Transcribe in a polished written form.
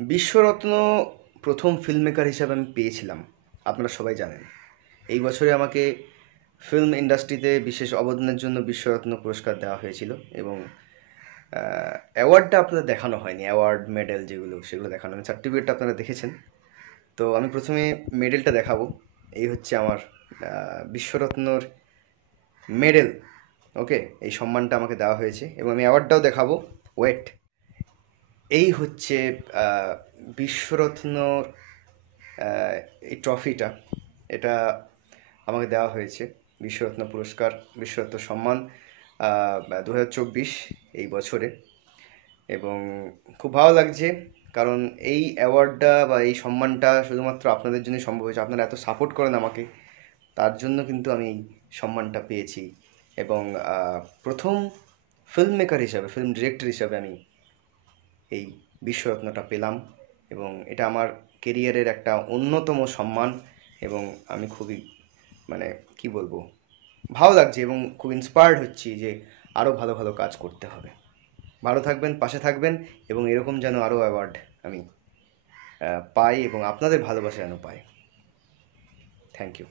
বিশ্বরত্ন প্রথম film maker হিসাবে আমি পেয়েছিলাম, আপনারা সবাই জানেন। এই বছরে আমাকে ফিল্ম ইন্ডাস্ট্রিতে বিশেষ অবদানের জন্য বিশ্বরত্ন পুরস্কার দেওয়া হয়েছিল এবং অ্যাওয়ার্ডটা আপনাদের দেখানো হয়নি। অ্যাওয়ার্ড মেডেল যেগুলো সেগুলো দেখানো হয়নি, সার্টিফিকেটটা আপনারা দেখেছেন। তো আমি প্রথমে মেডেলটা দেখাবো। এই হচ্ছে আমার বিশ্বরত্নর মেডেল। ওকে, এই সম্মানটা আমাকে দেওয়া হয়েছে এবং আমি অ্যাওয়ার্ডটাও দেখাবো। ওয়েট, এই হচ্ছে আহ, বিশ্বরত্নর এই ট্রফিটা। এটা আমাকে দেওয়া হয়েছে বিশ্বরত্ন পুরস্কার, বিশ্বরত্ন সম্মান 2024 এই বছরে। এবং খুব ভালো লাগছে, কারণ এই অ্যাওয়ার্ডটা বা এই সম্মানটা শুধুমাত্র আপনাদের জন্যই সম্ভব হয়েছে। আপনারা এত সাপোর্ট করেন আমাকে, তার জন্য কিন্তু আমি এই সম্মানটা পেয়েছি। এবং প্রথম ফিল্ম মেকার হিসাবে, ফিল্ম ডিরেক্টর হিসাবে আমি এই বিশ্বরত্নটা পেলাম এবং এটা আমার কেরিয়ারের একটা অন্যতম সম্মান। এবং আমি খুবই, মানে কি বলবো, ভালো লাগছে এবং খুব ইন্সপায়ার্ড হচ্ছি যে আরও ভালো ভালো কাজ করতে হবে। ভালো থাকবেন, পাশে থাকবেন এবং এরকম যেন আরও অ্যাওয়ার্ড আমি পাই এবং আপনাদের ভালোবাসা যেন পাই। Thank you.